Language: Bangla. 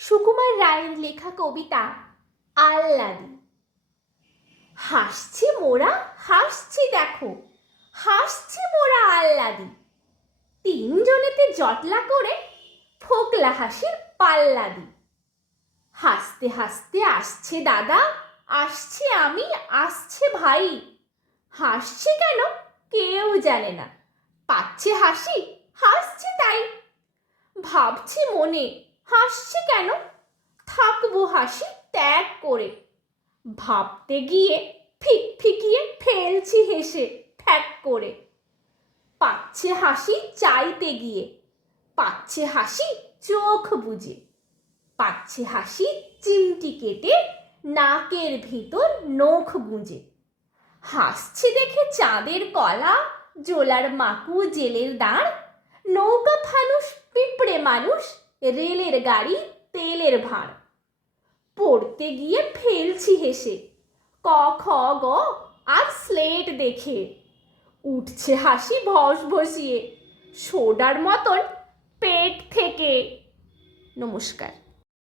সুকুমার রায়ের লেখা কবিতা আহ্লাদি। হাসছি মোরা, হাসছি দেখো, হাসছি মোরা আহ্লাদি। তিনজনেতে জটলা করে ফোকলা হাসির পাল্লা দি। হাসতে হাসতে আসছে দাদা, আসছি আমি, আসছে ভাই। হাসছি কেন কেউ জানে না, পাচ্ছে হাসি, হাসছি তাই। ভাবছি মনে, হাসছি কেন, থাকবো হাসি ত্যাগ করে। ভাবতে গিয়ে ফিকফিকিয়ে ফেলছি হেসে ফ্যাক করে। পাচ্ছে হাসি চাইতে গিয়ে, পাচ্ছে হাসি চোখ বুজে। পাচ্ছে হাসি চিমটি কেটে নাকের ভিতর নখ গুঁজে। হাসছি দেখে চাঁদের কলা, জোলার মাকু জেলের দাঁড়, নৌকা ফানুস পিঁপড়ে মানুষ, রেলের গাড়ি তেলের ভাঁড়। পড়তে গিয়ে ফেলছি হেসে ক খ গ আর স্লেট দেখে। উঠছে হাসি ভস ভসিয়ে সোডার মতন পেট থেকে। নমস্কার।